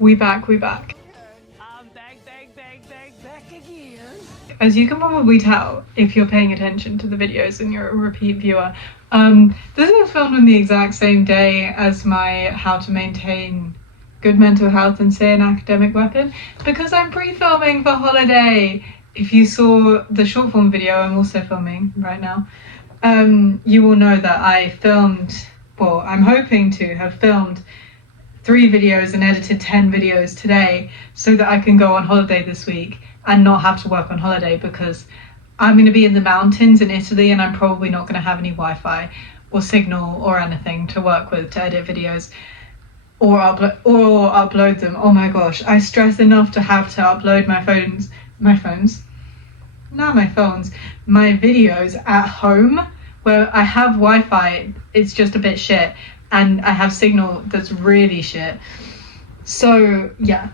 We back. I'm back again. As you can probably tell, if you're paying attention to the videos and you're a repeat viewer, this was filmed on the exact same day as my how to maintain good mental health and stay an academic weapon, because I'm pre-filming for holiday. If you saw the short form video, I'm also filming right now, you will know that I'm hoping to have filmed 3 videos and edited 10 videos today so that I can go on holiday this week and not have to work on holiday, because I'm going to be in the mountains in Italy and I'm probably not going to have any Wi-Fi or signal or anything to work with to edit videos or upload them. Oh my gosh, I stress enough to have to upload my videos at home where I have Wi-Fi. It's just a bit shit and I have signal that's really shit. So yeah,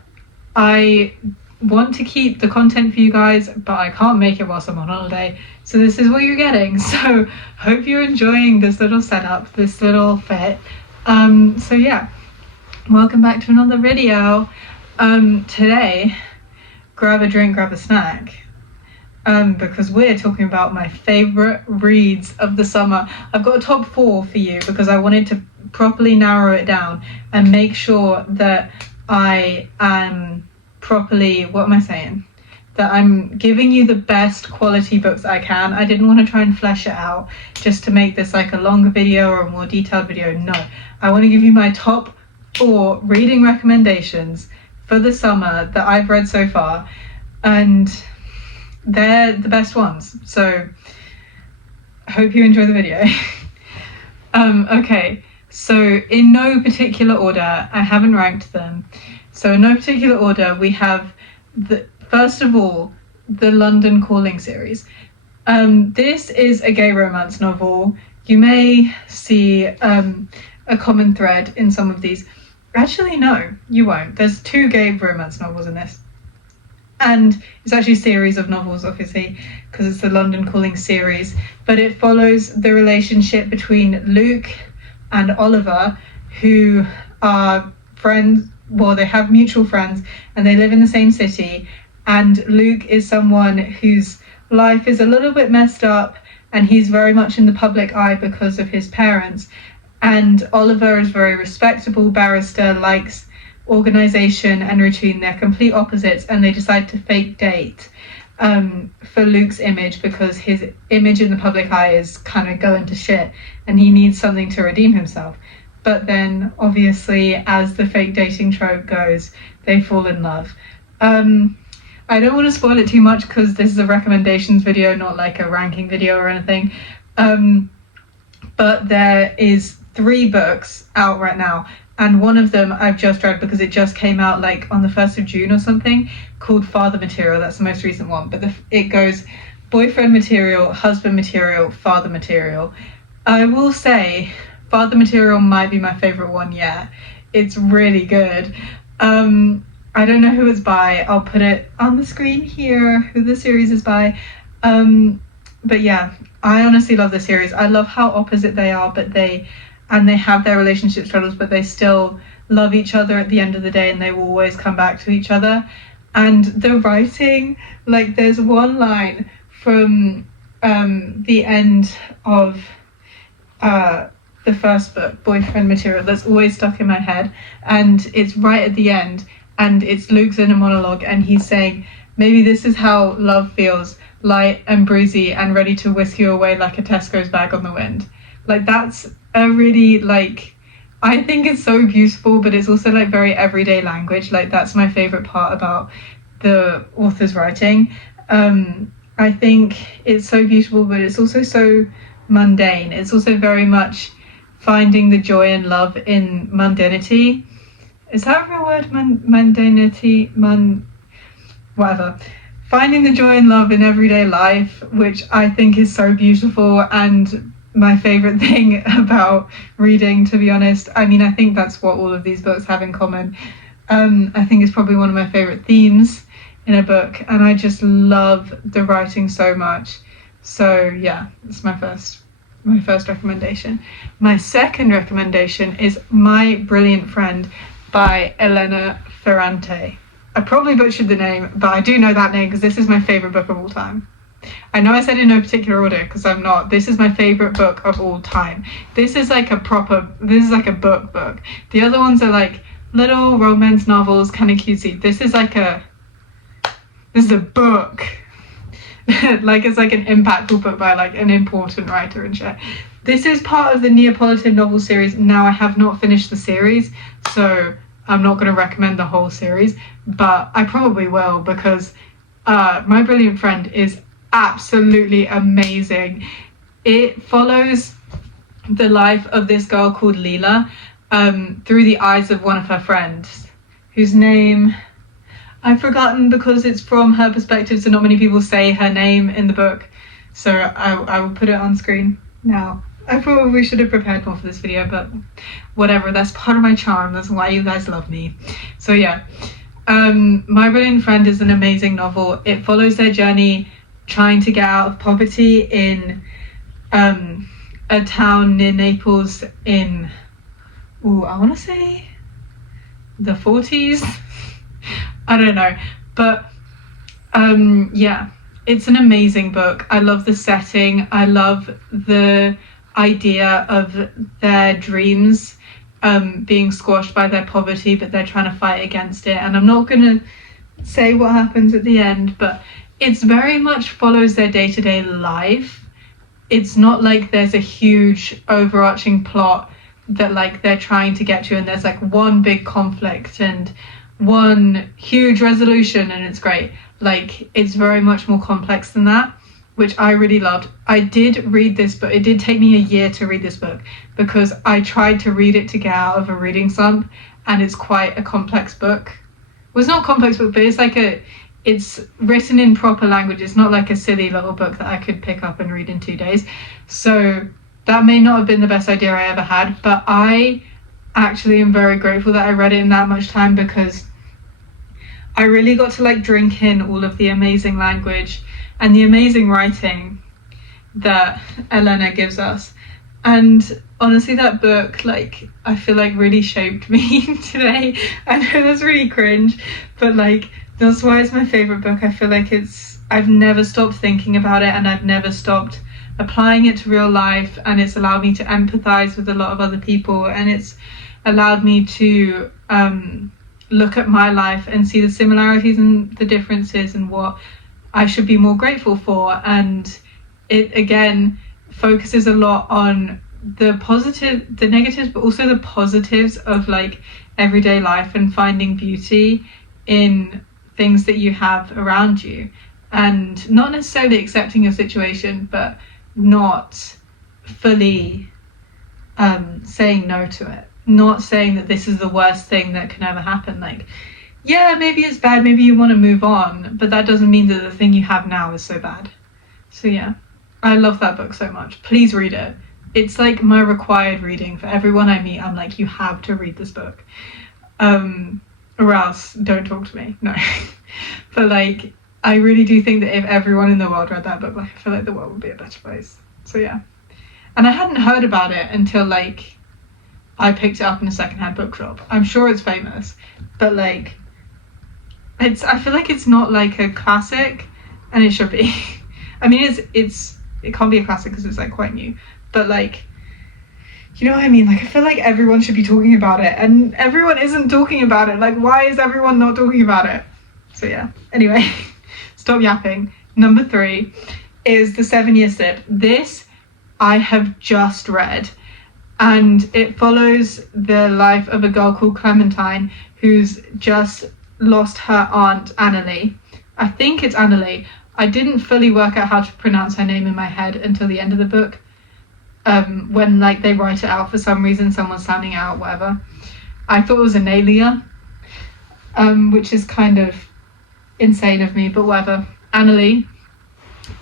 I want to keep the content for you guys, but I can't make it whilst I'm on holiday, so this is what you're getting. So hope you're enjoying this little setup, this little fit. So yeah, welcome back to another video. Today, grab a drink, grab a snack, because we're talking about my favorite reads of the summer. I've got a top 4 for you because I wanted to properly narrow it down and make sure that I am that I'm giving you the best quality books I can. I didn't want to try and flesh it out just to make this like a longer video or a more detailed video. No, I want to give you my top 4 reading recommendations for the summer that I've read so far, and they're the best ones. So hope you enjoy the video. Okay, so in no particular order, I haven't ranked them. So in no particular order, we have first of all, the London Calling series. This is a gay romance novel. You may see a common thread in some of these. Actually, no, you won't. There's 2 gay romance novels in this. And it's actually a series of novels, obviously, because it's the London Calling series. But it follows the relationship between Luke and Oliver, who are friends. Well, they have mutual friends and they live in the same city. And Luke is someone whose life is a little bit messed up and he's very much in the public eye because of his parents. And Oliver is very respectable barrister, likes organization and routine. They're complete opposites, and they decide to fake date for Luke's image, because his image in the public eye is kind of going to shit and he needs something to redeem himself. But then obviously, as the fake dating trope goes, they fall in love. I don't want to spoil it too much because this is a recommendations video, not like a ranking video or anything. But there is 3 books out right now, and one of them I've just read because it just came out like on the 1st of June or something, called Father Material. That's the most recent one, but it goes boyfriend material, husband material, father material. I will say Father Material might be my favorite one yet. It's really good. I don't know who it's by. I'll put it on the screen here, who the series is by. But yeah, I honestly love the series. I love how opposite they are, but they have their relationship struggles, but they still love each other at the end of the day, and they will always come back to each other. And the writing, like there's one line from the end of the first book, Boyfriend Material, that's always stuck in my head, and it's right at the end, and it's Luke's in a monologue and he's saying, maybe this is how love feels, light and breezy and ready to whisk you away like a Tesco's bag on the wind. Like that's a really, like, I think it's so beautiful, but it's also like very everyday language. Like that's my favorite part about the author's writing. I think it's so beautiful, but it's also so mundane. It's also very much finding the joy and love in mundanity. Is that a real word? Mundanity? Whatever. Finding the joy and love in everyday life, which I think is so beautiful and my favorite thing about reading, to be honest. I mean, I think that's what all of these books have in common. I think it's probably one of my favorite themes in a book, and I just love the writing so much. So yeah, it's my first recommendation. My second recommendation is My Brilliant Friend by Elena Ferrante. I probably butchered the name, but I do know that name because this is my favorite book of all time. I know I said in no particular order because I'm not. This is my favorite book of all time. This is like a book. The other ones are like little romance novels, kind of cutesy. This is a book. Like it's like an impactful book by like an important writer and shit. This is part of the Neapolitan novel series. Now I have not finished the series, so I'm not going to recommend the whole series, but I probably will because My Brilliant Friend is absolutely amazing. It follows the life of this girl called Leela through the eyes of one of her friends, whose name I've forgotten because it's from her perspective, so not many people say her name in the book. So I will put it on screen now. I probably should have prepared more for this video, but whatever, that's part of my charm. That's why you guys love me. So yeah, My Brilliant Friend is an amazing novel. It follows their journey trying to get out of poverty in a town near Naples in, I want to say the 40s. I don't know, but yeah, it's an amazing book. I love the setting. I love the idea of their dreams being squashed by their poverty, but they're trying to fight against it. And I'm not going to say what happens at the end, but it's very much follows their day-to-day life. It's not like there's a huge overarching plot that like they're trying to get to and there's like one big conflict and one huge resolution and it's great. Like it's very much more complex than that, which I really loved. I did read this book. It did take me a year to read this book because I tried to read it to get out of a reading slump, and it's quite a complex book. Well, it's not a complex book, but it's written in proper language. It's not like a silly little book that I could pick up and read in 2 days. So that may not have been the best idea I ever had, but I actually am very grateful that I read it in that much time because I really got to like drink in all of the amazing language and the amazing writing that Elena gives us. And honestly, that book, like, I feel like really shaped me today. I know that's really cringe, but like, that's why it's my favorite book. I feel like I've never stopped thinking about it and I've never stopped applying it to real life, and it's allowed me to empathize with a lot of other people, and it's allowed me to look at my life and see the similarities and the differences and what I should be more grateful for. And it again focuses a lot on the negatives, but also the positives of like everyday life and finding beauty in things that you have around you, and not necessarily accepting your situation, but not fully saying no to it, not saying that this is the worst thing that can ever happen. Like, yeah, maybe it's bad, maybe you want to move on, but that doesn't mean that the thing you have now is so bad. So yeah, I love that book so much. Please read it. It's like my required reading for everyone I meet. I'm like, you have to read this book, or else don't talk to me. No. But like, I really do think that if everyone in the world read that book, like, I feel like the world would be a better place. So yeah. And I hadn't heard about it until like I picked it up in a secondhand bookshop. I'm sure it's famous, but like I feel like it's not like a classic, and it should be. I mean, it can't be a classic because it's like quite new, but like, you know what I mean? Like, I feel like everyone should be talking about it, and everyone isn't talking about it. Like, why is everyone not talking about it? So yeah, anyway, stop yapping. Number 3 is The 7-Year Slip. This I have just read, and it follows the life of a girl called Clementine who's just lost her aunt Annalie. I think it's Annalie. I didn't fully work out how to pronounce her name in my head until the end of the book, when like they write it out for some reason, someone's sounding out, whatever. I thought it was Analia, which is kind of insane of me, but whatever. Annalie,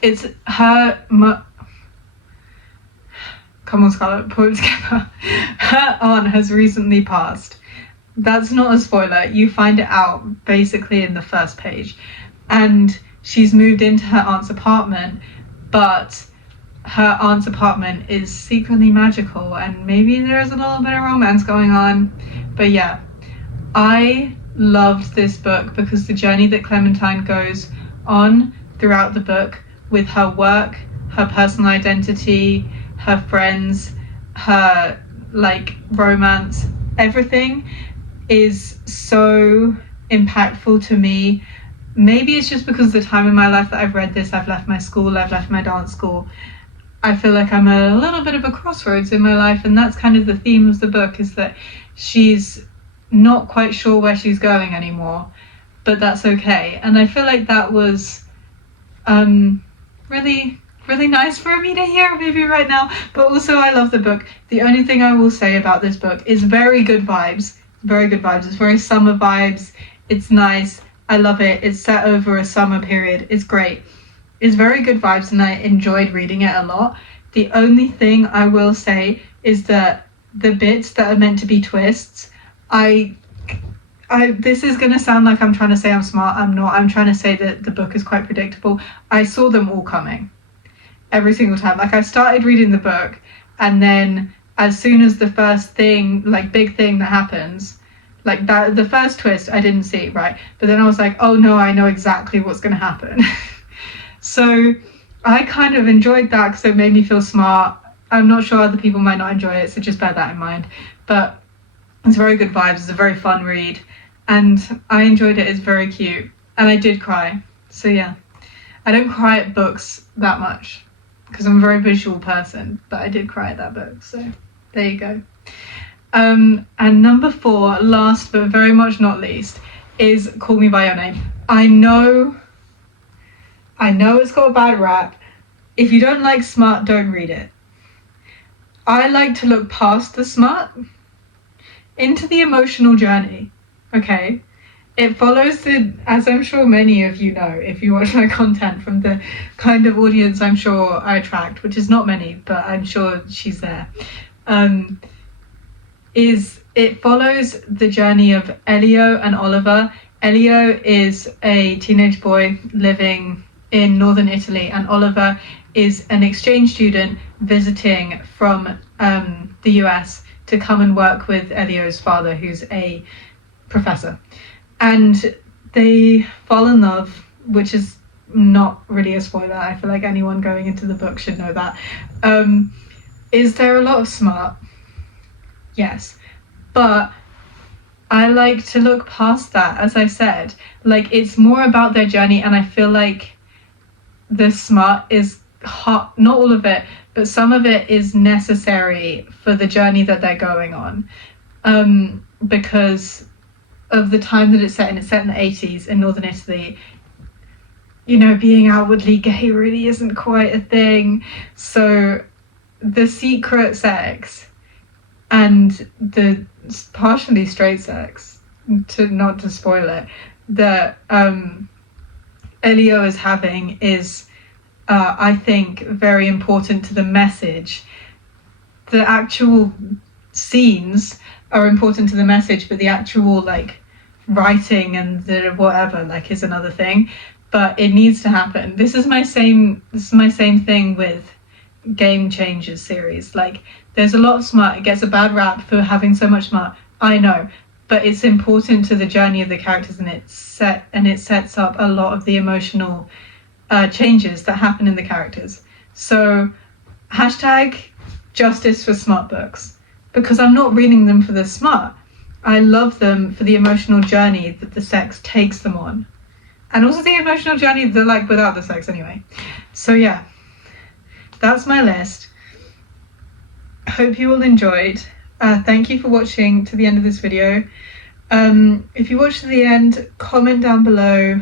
it's her come on, Scarlett, pull it together. Her aunt has recently passed. That's not a spoiler. You find it out basically in the first page. And she's moved into her aunt's apartment, but her aunt's apartment is secretly magical, and maybe there is a little bit of romance going on. But yeah, I loved this book because the journey that Clementine goes on throughout the book with her work, her personal identity, her friends, her like romance, everything is so impactful to me. Maybe it's just because of the time in my life that I've read this. I've left my school, I've left my dance school. I feel like I'm a little bit of a crossroads in my life, and that's kind of the theme of the book, is that she's not quite sure where she's going anymore, but that's okay. And I feel like that was really, really nice for me to hear maybe right now. But also I love the book. The only thing I will say about this book is very good vibes. Very good vibes. It's very summer vibes. It's nice. I love it. It's set over a summer period. It's great. It's very good vibes, and I enjoyed reading it a lot. The only thing I will say is that the bits that are meant to be twists, this is going to sound like I'm trying to say I'm smart. I'm not. I'm trying to say that the book is quite predictable. I saw them all coming every single time. Like, I started reading the book, and then as soon as the first thing, like big thing that happens, like that, the first twist, I didn't see, right? But then I was like, oh no, I know exactly what's going to happen. So I kind of enjoyed that because it made me feel smart. I'm not sure other people might not enjoy it, so just bear that in mind. But it's very good vibes. It's a very fun read, and I enjoyed it. It's very cute, and I did cry. So yeah, I don't cry at books that much because I'm a very visual person, but I did cry at that book. So there you go. And number 4, last but very much not least, is Call Me By Your Name. I know it's got a bad rap. If you don't like smart, don't read it. I like to look past the smart into the emotional journey, okay? It follows as I'm sure many of you know, if you watch my content, from the kind of audience I'm sure I attract, which is not many, but I'm sure she's there, it follows the journey of Elio and Oliver. Elio is a teenage boy living in northern Italy, and Oliver is an exchange student visiting from the US to come and work with Elio's father, who's a professor. And they fall in love, which is not really a spoiler. I feel like anyone going into the book should know that. Is there a lot of smart? Yes. But I like to look past that, as I said. Like, it's more about their journey, and I feel like the smart is hot, not all of it, but some of it is necessary for the journey that they're going on, because of the time that it's set in. It's set in the 80s in northern Italy. You know, being outwardly gay really isn't quite a thing. So the secret sex and the partially straight sex, not to spoil it, that Elio is having is, I think, very important to the message. The actual scenes are important to the message, but the actual like writing and the whatever like is another thing. But it needs to happen. This is my same thing with Game Changers series. Like, there's a lot of smart. It gets a bad rap for having so much smart, I know, but it's important to the journey of the characters, and it sets up a lot of the emotional changes that happen in the characters. So hashtag justice for smart books, because I'm not reading them for the smart. I love them for the emotional journey that the sex takes them on, and also the emotional journey they're like without the sex anyway. So yeah, that's my list. Hope you all enjoyed. Thank you for watching to the end of this video. If you watched to the end, comment down below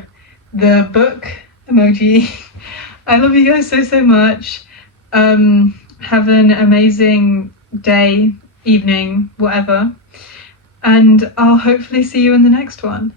the book emoji. I love you guys so much. Have an amazing day, evening, whatever, and I'll hopefully see you in the next one.